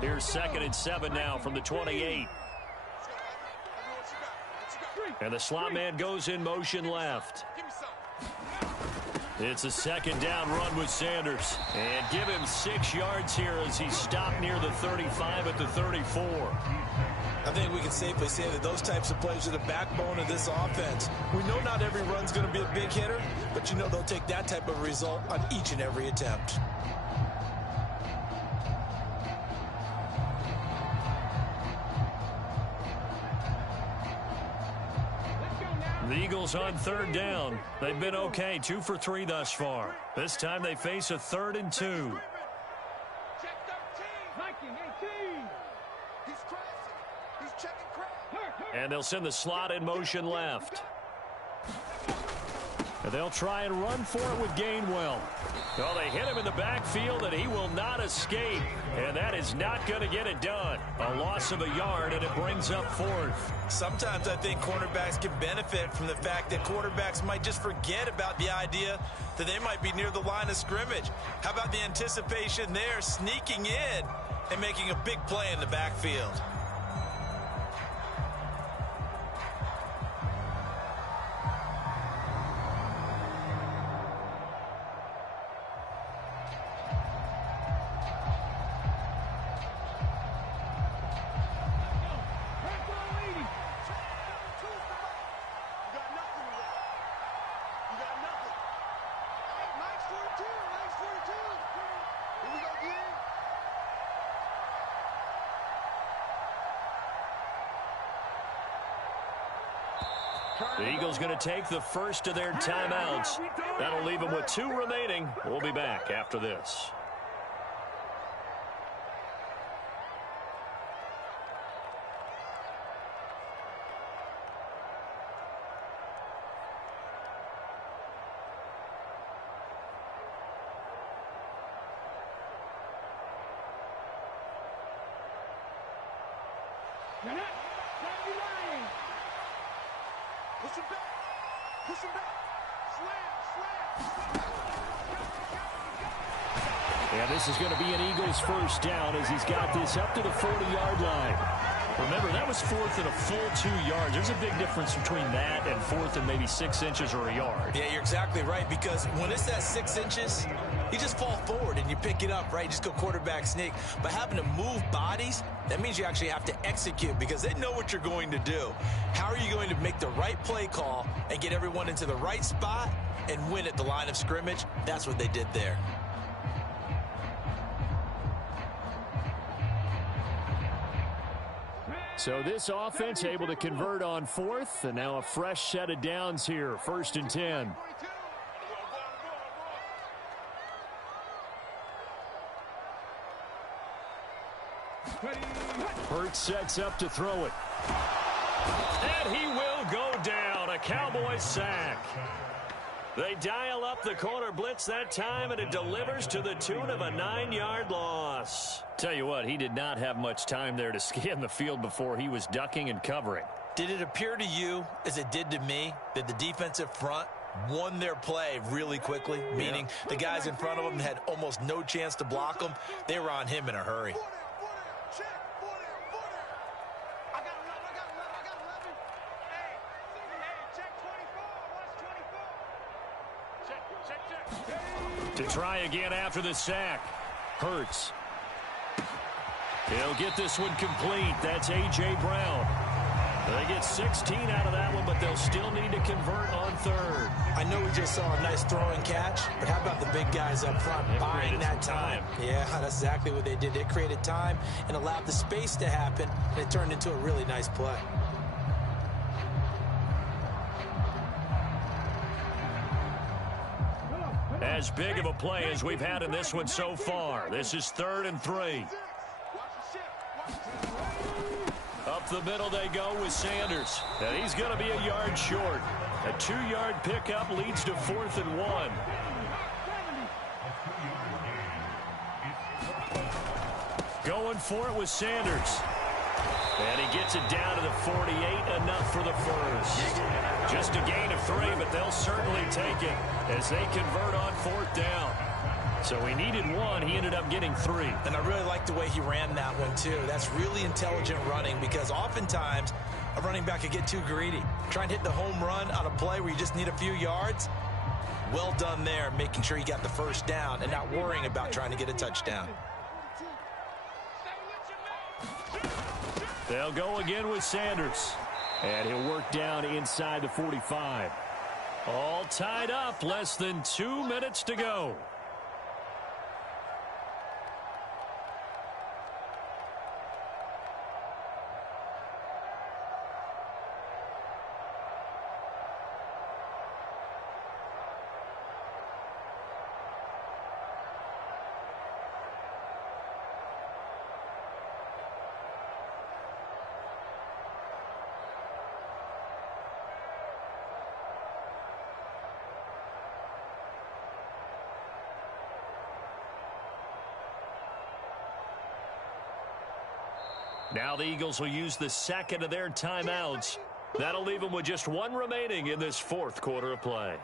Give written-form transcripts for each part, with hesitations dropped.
Here's 2nd and 7 now from the 28. And the slot man goes in motion left. It's a 2nd down run with Sanders. And give him 6 yards here as he's stopped near the 35 at the 34. I think we can safely say that those types of plays are the backbone of this offense. We know not every run's going to be a big hitter, but you know they'll take that type of result on each and every attempt. The Eagles on 3rd down. They've been okay, 2 for 3 thus far. This time they face a 3rd and 2. And they'll send the slot in motion left. And they'll try and run for it with Gainwell. Well, they hit him in the backfield, and he will not escape. And that is not going to get it done. A loss of a yard, and it brings up 4th. Sometimes I think cornerbacks can benefit from the fact that quarterbacks might just forget about the idea that they might be near the line of scrimmage. How about the anticipation there, sneaking in and making a big play in the backfield? The Eagles going to take the first of their timeouts. That'll leave them with 2 remaining. We'll be back after this. And this is going to be an Eagles first down as he's got this up to the 40-yard line. Remember, that was 4th and a full 2 yards. There's a big difference between that and 4th and maybe 6 inches or a yard. Yeah, you're exactly right, because when it's that 6 inches, you just fall forward and you pick it up, right? You just go quarterback sneak. But having to move bodies, that means you actually have to execute because they know what you're going to do. How are you going to make the right play call and get everyone into the right spot and win at the line of scrimmage? That's what they did there. So this offense able to convert on 4th, and now a fresh set of downs here, 1st and 10. Hurts sets up to throw it. And he will go down, a Cowboys sack. They dial up the corner blitz that time, and it delivers to the tune of a 9-yard loss. Tell you what, he did not have much time there to scan the field before he was ducking and covering. Did it appear to you, as it did to me, that the defensive front won their play really quickly? Meaning the guys in front of them had almost no chance to block them. They were on him in a hurry. To try again after the sack. Hurts. He'll get this one complete. That's A.J. Brown. They get 16 out of that one, but they'll still need to convert on 3rd. I know we just saw a nice throwing catch, but how about the big guys up front buying that time? Yeah, that's exactly what they did. They created time and allowed the space to happen, and it turned into a really nice play. As big of a play as we've had in this one so far. This is 3rd and 3. Up the middle they go with Sanders. And he's going to be a yard short. A 2-yard pickup leads to 4th and 1. Going for it with Sanders. And he gets it down to the 48, enough for the first. Just a gain of 3, but they'll certainly take it as they convert on 4th down. So he needed 1. He ended up getting 3. And I really like the way he ran that one, too. That's really intelligent running because oftentimes a running back can get too greedy. Try and hit the home run on a play where you just need a few yards. Well done there, making sure you got the first down and not worrying about trying to get a touchdown. They'll go again with Sanders. And he'll work down inside the 45. All tied up, less than 2 minutes to go. Now the Eagles will use the second of their timeouts. That'll leave them with just 1 remaining in this 4th quarter of play.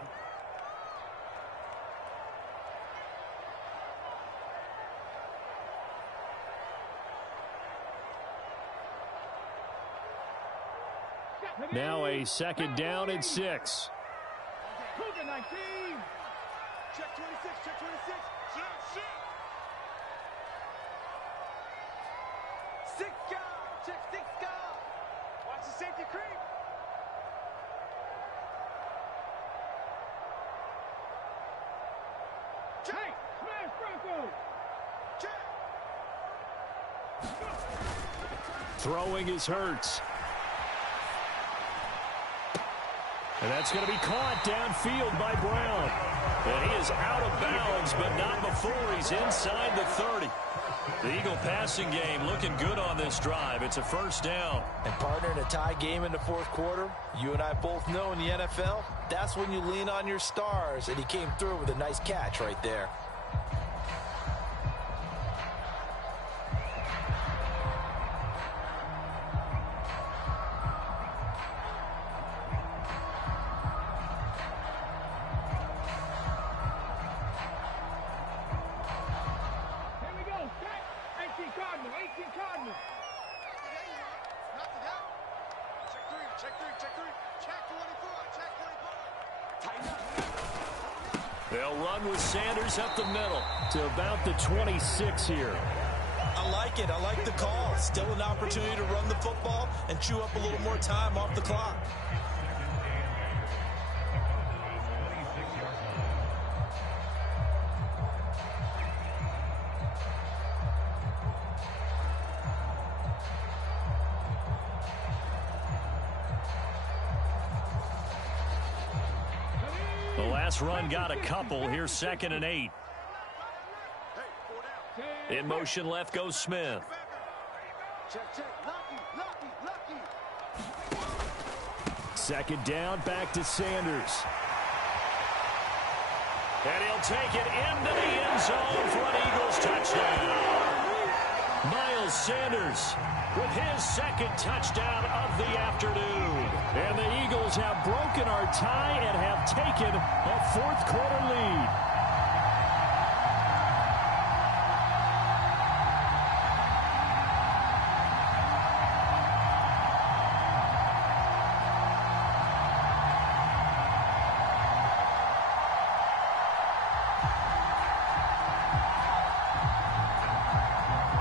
Now a 2nd down and 6. Cougar 19. Check 26, check 26. Shit. 6 guard, check 6 guard. Watch the safety creep. Check, smash Bronco. Check. Throwing is Hurts. And that's going to be caught downfield by Brown. And he is out of bounds, but not before he's inside the 30. The Eagle passing game looking good on this drive. It's a 1st down. And partner, in a tie game in the 4th quarter, you and I both know in the NFL, that's when you lean on your stars. And he came through with a nice catch right there. They'll run with Sanders up the middle to about the 26 here. I like it. I like the call. Still an opportunity to run the football and chew up a little more time off the clock. The last run got a couple. Here's 2nd and 8. In motion left goes Smith. Second down, back to Sanders. And he'll take it into the end zone for an Eagles touchdown. Miles Sanders with his 2nd touchdown of the afternoon. And the Eagles have broken our tie and have taken a 4th quarter lead.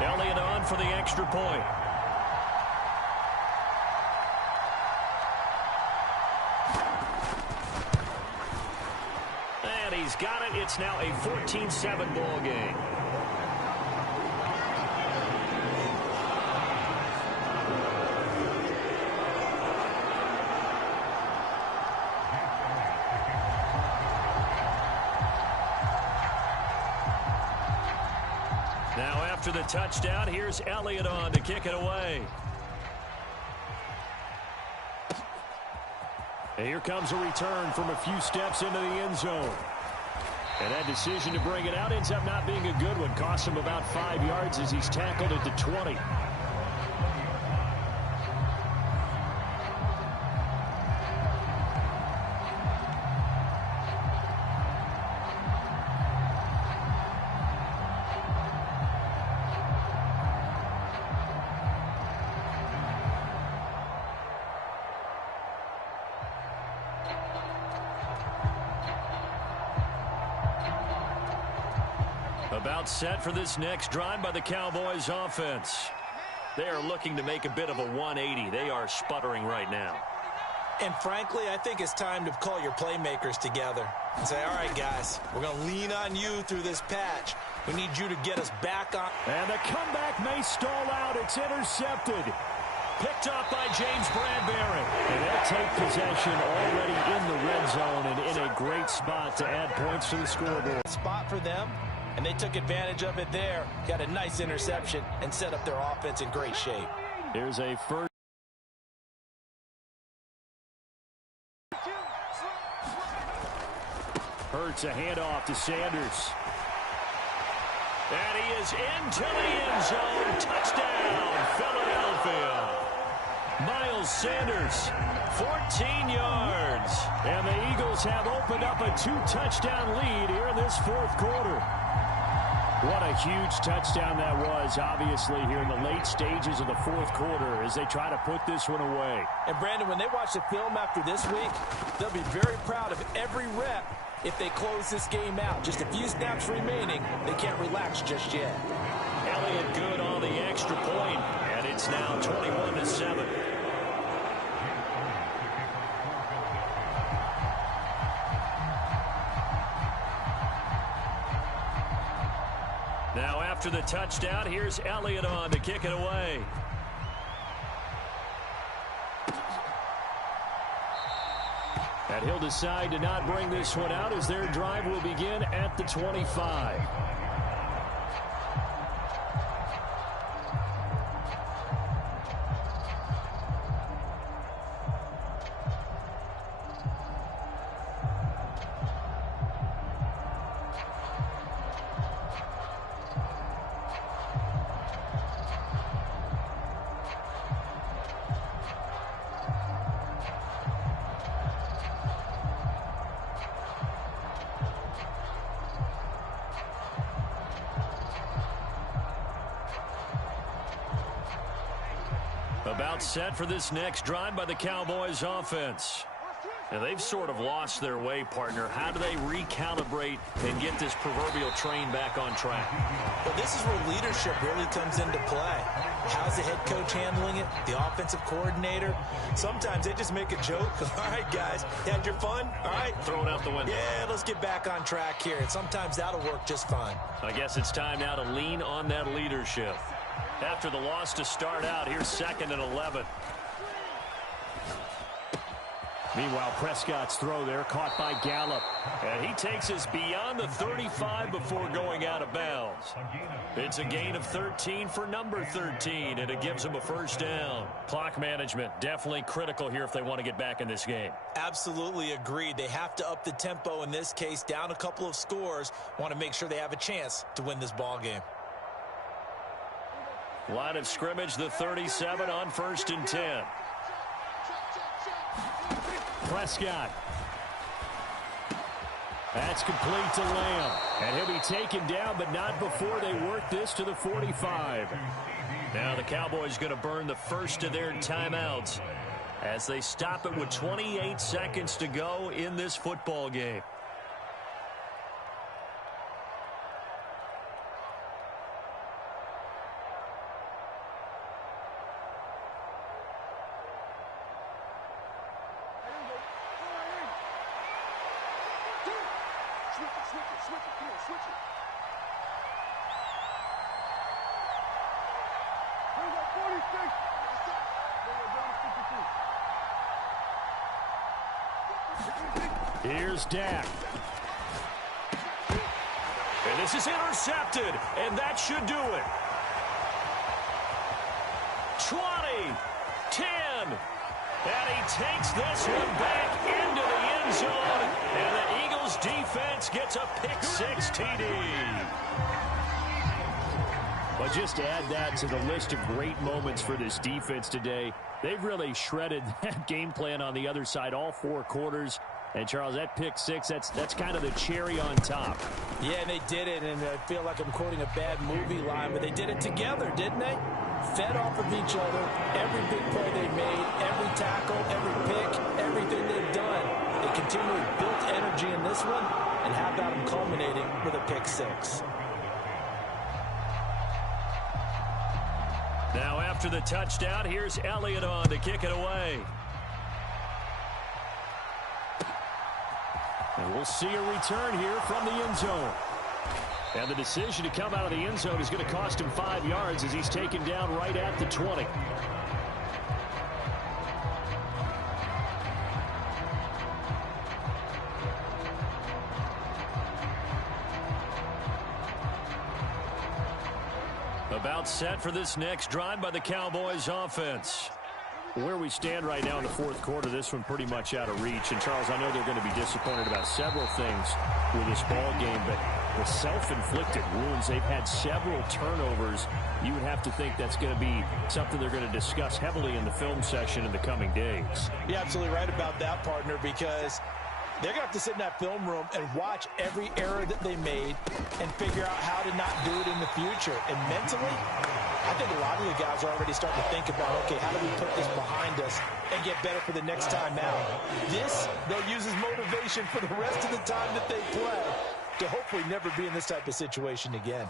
Elliott on for the extra point. And he's got it. It's now a 14-7 ball game. Now after the touchdown, here's Elliott on to kick it away. And here comes a return from a few steps into the end zone. And that decision to bring it out ends up not being a good one. Costs him about 5 yards as he's tackled at the 20. About set for this next drive by the Cowboys offense. They are looking to make a bit of a 180. They are sputtering right now. And frankly, I think it's time to call your playmakers together and say, all right, guys, we're going to lean on you through this patch. We need you to get us back on. And the comeback may stall out. It's intercepted. Picked up by James Bradbury. And they'll take possession already in the red zone and in a great spot to add points to the scoreboard. Spot for them, and they took advantage of it there. Got a nice interception and set up their offense in great shape. Here's a first. Hurts a handoff to Sanders. And he is into the end zone. Touchdown, Philadelphia. Miles Sanders, 14 yards. And the Eagles have opened up a 2-touchdown lead here in this fourth quarter. What a huge touchdown that was, obviously, here in the late stages of the fourth quarter as they try to put this one away. And, Brandon, when they watch the film after this week, they'll be very proud of every rep if they close this game out. Just a few snaps remaining. They can't relax just yet. Elliott good on the extra point, and it's now 21-7. Now after the touchdown, here's Elliott on to kick it away. And he'll decide to not bring this one out as their drive will begin at the 25. About set for this next drive by the Cowboys offense. And they've sort of lost their way, partner. How do they recalibrate and get this proverbial train back on track? Well, this is where leadership really comes into play. How's the head coach handling it? The offensive coordinator? Sometimes they just make a joke. All right, guys, had your fun? All right. Throw it out the window. Yeah, let's get back on track here. And sometimes that'll work just fine. I guess it's time now to lean on that leadership. After the loss to start out, here's 2nd and 11. Meanwhile, Prescott's throw there caught by Gallup. And he takes us beyond the 35 before going out of bounds. It's a gain of 13 for number 13, and it gives him a first down. Clock management definitely critical here if they want to get back in this game. Absolutely agreed. They have to up the tempo in this case, down a couple of scores. Want to make sure they have a chance to win this ball game. Line of scrimmage, the 37 on 1st and 10. Prescott. That's complete to Lamb. And he'll be taken down, but not before they work this to the 45. Now the Cowboys going to burn the first of their timeouts as they stop it with 28 seconds to go in this football game. Here's Dak. And this is intercepted, and that should do it. 20, 10, and he takes this one back into the end zone, and the Eagles defense gets a pick-6 TD. But just add that to the list of great moments for this defense today. They've really shredded that game plan on the other side all 4 quarters. And, Charles, that pick-6, that's kind of the cherry on top. Yeah, and they did it, and I feel like I'm quoting a bad movie line, but they did it together, didn't they? Fed off of each other, every big play they made, every tackle, every pick, everything they've done. They continually built energy in this one, and how about them culminating with a pick-6? Now after the touchdown, here's Elliott on to kick it away. And we'll see a return here from the end zone. And the decision to come out of the end zone is going to cost him 5 yards as he's taken down right at the 20. About set for this next drive by the Cowboys offense. Where we stand right now in the fourth quarter, this one pretty much out of reach. And, Charles, I know they're going to be disappointed about several things with this ball game, but the self-inflicted wounds, they've had several turnovers. You would have to think that's going to be something they're going to discuss heavily in the film session in the coming days. You're absolutely right about that, partner, because they're going to have to sit in that film room and watch every error that they made and figure out how to not do it in the future. And mentally, I think a lot of the guys are already starting to think about, okay, how do we put this behind us and get better for the next time out? This, they'll use as motivation for the rest of the time that they play to hopefully never be in this type of situation again.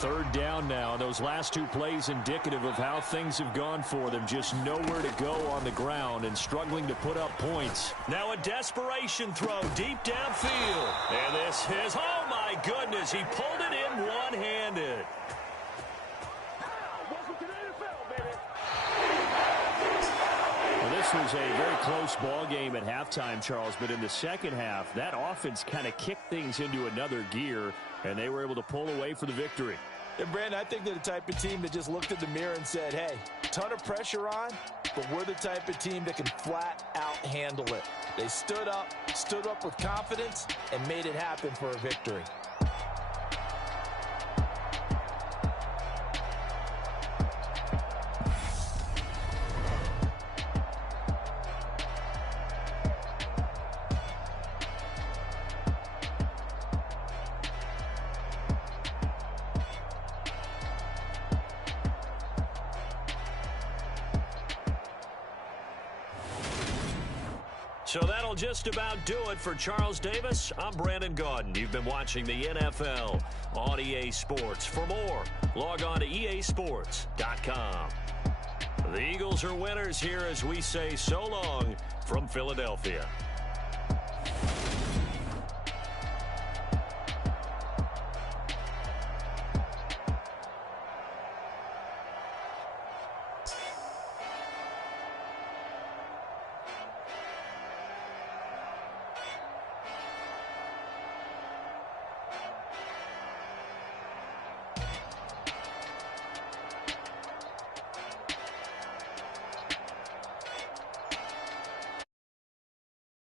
Third down now. Those last two plays indicative of how things have gone for them. Just nowhere to go on the ground and struggling to put up points. Now a desperation throw deep downfield. And this is, oh my goodness, he pulled it in one-handed. Well, this was a very close ball game at halftime, Charles, but in the second half, that offense kind of kicked things into another gear, and they were able to pull away for the victory. And, Brandon, I think they're the type of team that just looked in the mirror and said, hey, ton of pressure on, but we're the type of team that can flat out handle it. They stood up with confidence, and made it happen for a victory. So that'll just about do it for Charles Davis. I'm Brandon Gaudin. You've been watching the NFL on EA Sports. For more, log on to easports.com. The Eagles are winners here as we say so long from Philadelphia.